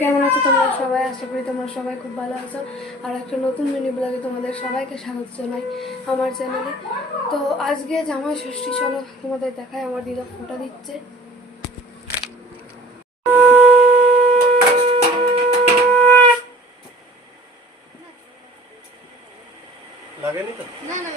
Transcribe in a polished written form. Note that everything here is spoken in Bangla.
কেমন আছো তোমরা সবাই? আশা করি তোমরা সবাই খুব ভালো আছো। আর একটা নতুন মিনি ব্লগে তোমাদের সবাইকে স্বাগত জানাই আমার চ্যানেলে। তো আজকে জামাই ষষ্ঠী, চলো তোমাদের দেখায়। আমার দিদা ফোঁটা দিচ্ছে। লাগেনি তো? না না,